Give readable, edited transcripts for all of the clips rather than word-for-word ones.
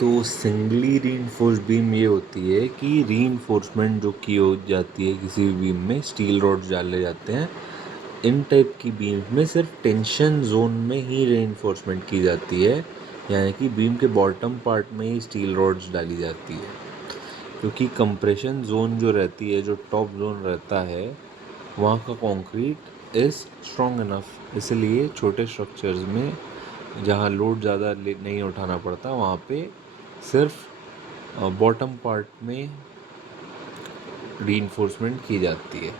तो singly reinforced beam ये होती है कि रीइंफोर्समेंट जो की हो जाती है किसी भी बीम में, स्टील रॉड्स डाले जाते हैं। इन टाइप की बीम में सिर्फ टेंशन जोन में ही रीइंफोर्समेंट की जाती है, यानी कि बीम के बॉटम पार्ट में ही स्टील रॉड्स डाली जाती है, क्योंकि कंप्रेशन जोन जो रहती है, जो टॉप जोन रहता है, वहाँ का कंक्रीट इज़ स्ट्रॉन्ग इनफ। इसलिए छोटे स्ट्रक्चर्स में जहाँ लोड ज़्यादा नहीं उठाना पड़ता, वहाँ पे सिर्फ बॉटम पार्ट में रीइंफोर्समेंट की जाती है।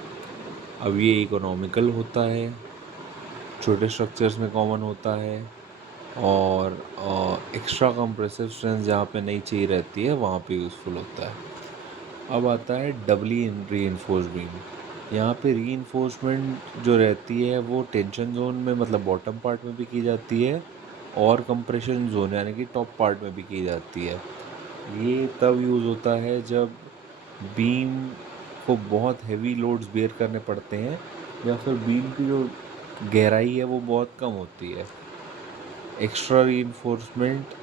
अब ये इकोनॉमिकल होता है, छोटे स्ट्रक्चर्स में कॉमन होता है, और एक्स्ट्रा कंप्रेसिव स्ट्रेंथ जहाँ पे नहीं चाहिए रहती है वहाँ पे यूज़फुल होता है। अब आता है डबली रीइंफोर्स्ड बीम। यहाँ पे रीइंफोर्समेंट जो रहती है वो टेंशन जोन में, मतलब बॉटम पार्ट में भी की जाती है, और कंप्रेशन जोन यानी कि टॉप पार्ट में भी की जाती है। ये तब यूज़ होता है जब बीम को बहुत हैवी लोड्स बेयर करने पड़ते हैं, या फिर बीम की जो गहराई है वो बहुत कम होती है। Extra reinforcement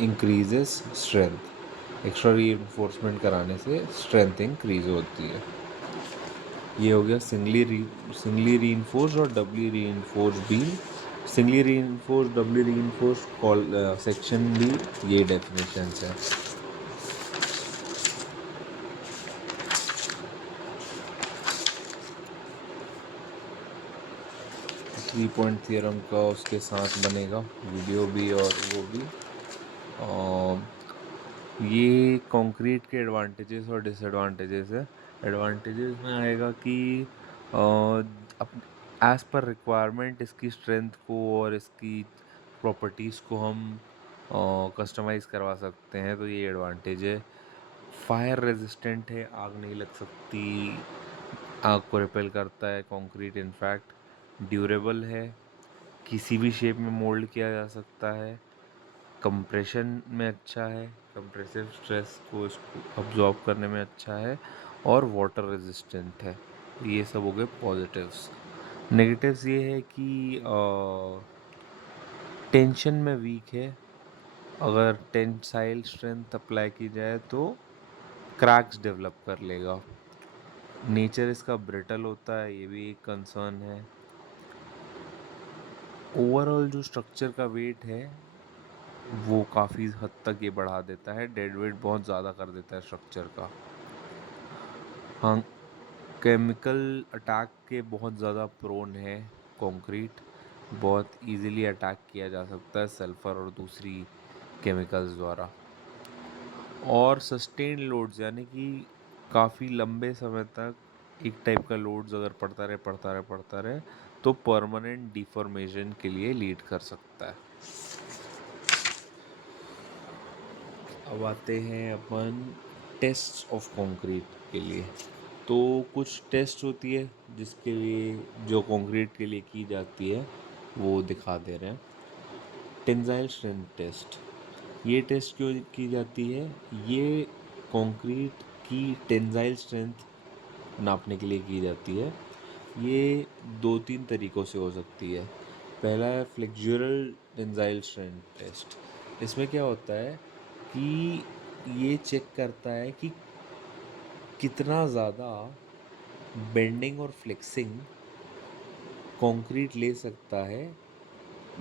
increases strength. Extra reinforcement कराने से स्ट्रेंथ इंक्रीज होती है। ये हो गया सिंगली रीइंफोर्स और doubly reinforce beam. Singly reinforce, doubly reinforce call section भी ये डेफिनेशंस हैं। थ्री पॉइंट थियरम का उसके साथ बनेगा वीडियो भी और वो भी। ये कंक्रीट के एडवांटेजेस और डिसएडवांटेजेस है। एडवांटेजेस में आएगा कि एज पर रिक्वायरमेंट इसकी स्ट्रेंथ को और इसकी प्रॉपर्टीज़ को हम कस्टमाइज़ करवा सकते हैं, तो ये एडवांटेज है। फायर रेजिस्टेंट है, आग नहीं लग सकती, आग को रिपेल करता है कंक्रीट। इनफैक्ट ड्यूरेबल है, किसी भी शेप में मोल्ड किया जा सकता है। कंप्रेशन में अच्छा है, कंप्रेसिव स्ट्रेस को इसको अब्जॉर्ब करने में अच्छा है, और वाटर रेजिस्टेंट है। ये सब हो गए पॉजिटिव्स। नेगेटिव्स ये है कि टेंशन में वीक है। अगर टेंसाइल स्ट्रेंथ अप्लाई की जाए तो क्रैक्स डेवलप कर लेगा। नेचर इसका ब्रिटल होता है, ये भी एक कंसर्न है। ओवरऑल जो स्ट्रक्चर का वेट है वो काफ़ी हद तक ये बढ़ा देता है, डेड वेट बहुत ज़्यादा कर देता है स्ट्रक्चर का। हाँ, केमिकल अटैक के बहुत ज़्यादा प्रोन है कंक्रीट। बहुत इजीली अटैक किया जा सकता है सल्फर और दूसरी केमिकल्स द्वारा। और सस्टेन लोड्स, यानी कि काफ़ी लंबे समय तक एक टाइप का लोड्स अगर पड़ता रहे तो परमानेंट डिफॉर्मेशन के लिए लीड कर सकता है। अब आते हैं अपन टेस्ट ऑफ कंक्रीट के लिए। तो कुछ टेस्ट होती है जिसके लिए, जो कंक्रीट के लिए की जाती है, वो दिखा दे रहे हैं। टेंसाइल स्ट्रेंथ टेस्ट, ये टेस्ट क्यों की जाती है? ये कंक्रीट की टेंसाइल स्ट्रेंथ नापने के लिए की जाती है। ये दो तीन तरीक़ों से हो सकती है। पहला है फ्लेक्सुरल टेंसाइल स्ट्रेंथ टेस्ट। इसमें क्या होता है कि ये चेक करता है कि कितना ज़्यादा बेंडिंग और फ्लेक्सिंग कंक्रीट ले सकता है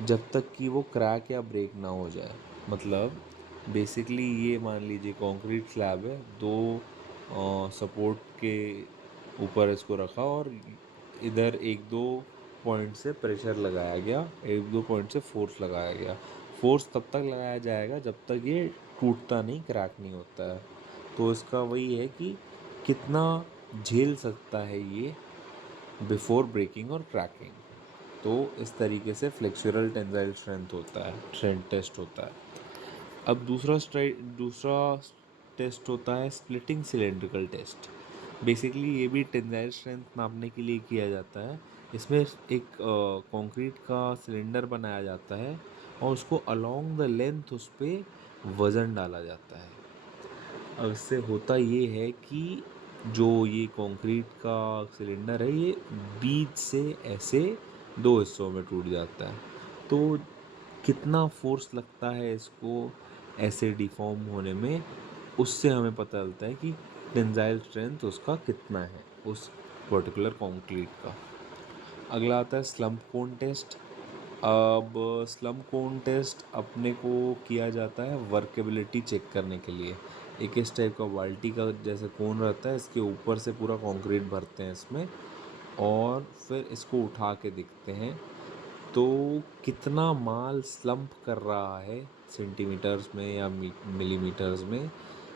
जब तक कि वो क्रैक या ब्रेक ना हो जाए। मतलब बेसिकली ये मान लीजिए कंक्रीट स्लैब है, दो सपोर्ट के ऊपर इसको रखा, और इधर एक दो पॉइंट से प्रेशर लगाया गया, एक दो पॉइंट से फोर्स लगाया गया। फोर्स तब तक लगाया जाएगा जब तक ये टूटता नहीं, क्रैक नहीं होता है। तो इसका वही है कि कितना झेल सकता है ये बिफोर ब्रेकिंग और क्रैकिंग। तो इस तरीके से फ्लेक्सुरल टेंसाइल स्ट्रेंथ होता है, स्ट्रेंथ टेस्ट होता है। अब दूसरा टेस्ट होता है स्प्लिटिंग सिलेंड्रिकल टेस्ट। बेसिकली ये भी टेंसाइल स्ट्रेंथ नापने के लिए किया जाता है। इसमें एक कंक्रीट का सिलेंडर बनाया जाता है, और उसको अलोंग द लेंथ उस पर वज़न डाला जाता है। अब इससे होता ये है कि जो ये कंक्रीट का सिलेंडर है, ये बीच से ऐसे दो हिस्सों में टूट जाता है। तो कितना फोर्स लगता है इसको ऐसे डिफॉर्म होने में, उससे हमें पता चलता है कि टेंसाइल स्ट्रेंथ उसका कितना है उस पर्टिकुलर कंक्रीट का। अगला आता है स्लम्प कोन टेस्ट। अब स्लम्प कोन टेस्ट अपने को किया जाता है वर्केबिलिटी चेक करने के लिए। एक इस टाइप का बाल्टी का जैसे कोन रहता है, इसके ऊपर से पूरा कंक्रीट भरते हैं इसमें, और फिर इसको उठा के देखते हैं तो कितना माल स्लम्प कर रहा है सेंटीमीटर्स में या मिलीमीटर्स में।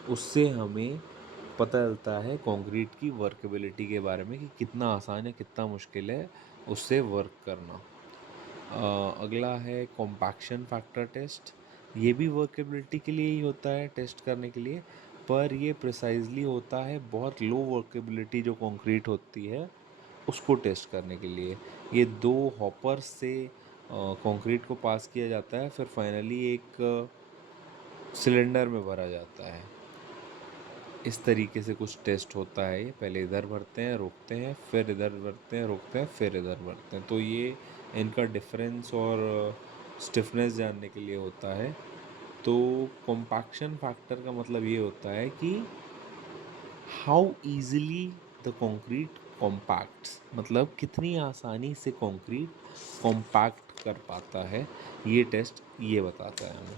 उससे हमें पता चलता है कंक्रीट की वर्केबिलिटी के बारे में कि कितना आसान है कितना मुश्किल है उससे वर्क करना। अगला है कॉम्पैक्शन फैक्टर टेस्ट। ये भी वर्केबिलिटी के लिए ही होता है, टेस्ट करने के लिए, पर ये प्रिसाइजली होता है बहुत लो वर्केबिलिटी जो कंक्रीट होती है उसको टेस्ट करने के लिए। ये दो हॉपर्स से कंक्रीट को पास किया जाता है, फिर फाइनली एक सिलेंडर में भरा जाता है। इस तरीके से कुछ टेस्ट होता है। ये पहले इधर भरते हैं रोकते हैं, फिर इधर भरते हैं रोकते हैं, फिर इधर भरते हैं। तो ये इनका डिफरेंस और स्टिफनेस जानने के लिए होता है। तो कॉम्पैक्शन फैक्टर का मतलब ये होता है कि how easily the concrete compacts, मतलब कितनी आसानी से कंक्रीट कॉम्पैक्ट कर पाता है। ये टेस्ट ये बताता है हमें।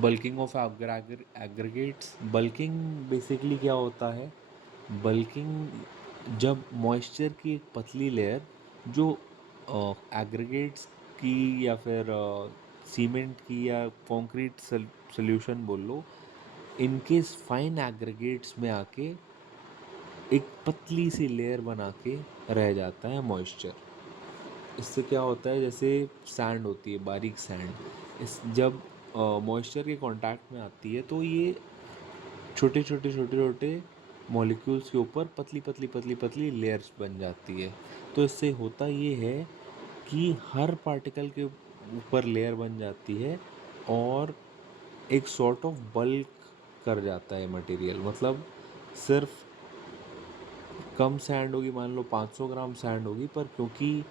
Bulking of aggregates. Bulking basically क्या होता है? बल्किंग जब मॉइस्चर की एक पतली लेयर जो एग्रीगेट्स की या फिर सीमेंट की या कंक्रीट सॉल्यूशन बोल लो, इनके फाइन एग्रीगेट्स में आके एक पतली सी लेयर बना के रह जाता है मॉइस्चर। इससे क्या होता है, जैसे सैंड होती है बारीक सैंड, इस जब मॉइस्चर के कांटेक्ट में आती है तो ये छोटे छोटे छोटे छोटे मॉलिक्यूल्स के ऊपर पतली पतली पतली पतली लेयर्स बन जाती है। तो इससे होता ये है कि हर पार्टिकल के ऊपर लेयर बन जाती है और एक सॉर्ट ऑफ बल्क कर जाता है मटेरियल। मतलब सिर्फ कम सैंड होगी, मान लो 500 ग्राम सैंड होगी, पर क्योंकि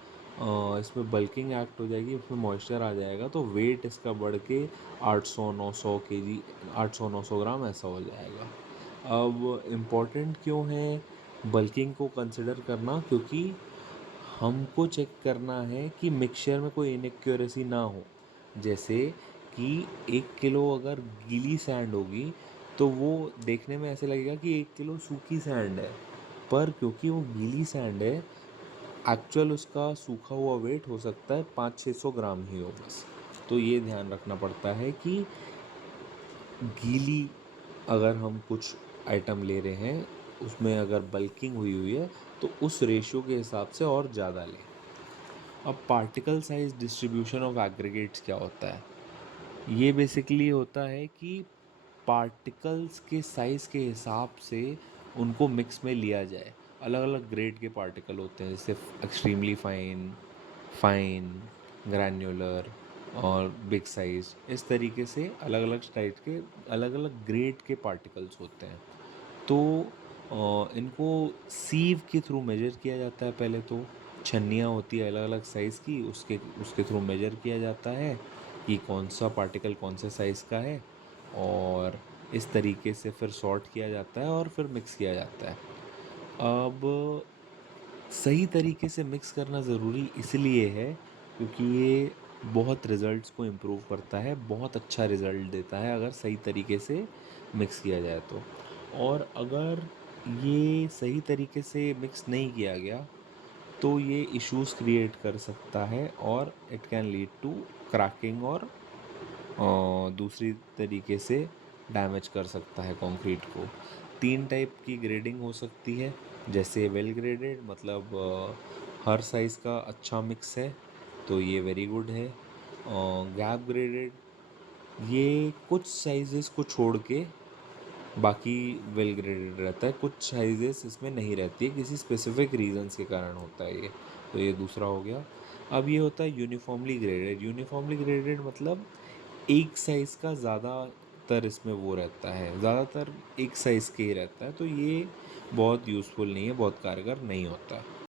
इसमें बल्किंग एक्ट हो जाएगी, उसमें मॉइस्चर आ जाएगा, तो वेट इसका बढ़ के 800-900 केजी, 800-900 ग्राम ऐसा हो जाएगा। अब इम्पॉर्टेंट क्यों है बल्किंग को कंसिडर करना? क्योंकि हमको चेक करना है कि मिक्सचर में कोई इनएक्यूरेसी ना हो। जैसे कि 1 किलो अगर गीली सैंड होगी तो वो देखने में ऐसे लगेगा कि 1 किलो सूखी सैंड है, पर क्योंकि वो गीली सैंड है, एक्चुअल उसका सूखा हुआ वेट हो सकता है 500-600 ग्राम ही हो बस। तो ये ध्यान रखना पड़ता है कि गीली अगर हम कुछ आइटम ले रहे हैं उसमें अगर बल्किंग हुई हुई है तो उस रेशियो के हिसाब से और ज़्यादा लें। अब particle size distribution of aggregates क्या होता है? ये बेसिकली होता है कि पार्टिकल्स के साइज़ के हिसाब से उनको मिक्स में लिया जाए। अलग अलग ग्रेड के पार्टिकल होते हैं, जैसे एक्सट्रीमली फाइन, फाइन, ग्रैन्युलर और बिग साइज़। इस तरीके से अलग अलग टाइप के अलग अलग ग्रेड के पार्टिकल्स होते हैं। तो इनको सीव के थ्रू मेजर किया जाता है। पहले तो छन्नियाँ होती है अलग अलग साइज़ की, उसके उसके थ्रू मेजर किया जाता है कि कौन सा पार्टिकल कौन से साइज़ का है, और इस तरीके से फिर सॉर्ट किया जाता है और फिर मिक्स किया जाता है। अब सही तरीके से मिक्स करना ज़रूरी इसलिए है क्योंकि ये बहुत रिज़ल्ट्स को इम्प्रूव करता है, बहुत अच्छा रिज़ल्ट देता है अगर सही तरीके से मिक्स किया जाए तो। और अगर ये सही तरीके से मिक्स नहीं किया गया तो ये इश्यूज़ क्रिएट कर सकता है और it can lead to cracking और दूसरी तरीके से डैमेज कर सकता है कंक्रीट को। 3 टाइप की ग्रेडिंग हो सकती है, जैसे वेल ग्रेडेड, मतलब हर साइज़ का अच्छा मिक्स है तो ये वेरी गुड है। गैप ग्रेडेड, ये कुछ साइजेस को छोड़ के बाकी वेल ग्रेडेड रहता है, कुछ साइजेस इसमें नहीं रहती है, किसी स्पेसिफिक रीजंस के कारण होता है ये। तो ये दूसरा हो गया। अब ये होता है यूनिफॉर्मली ग्रेडेड। यूनिफॉर्मली ग्रेडेड मतलब एक साइज़ का ज़्यादातर इसमें वो रहता है, ज़्यादातर एक साइज़ के ही रहता है, तो ये बहुत यूज़फुल नहीं है, बहुत कारगर नहीं होता।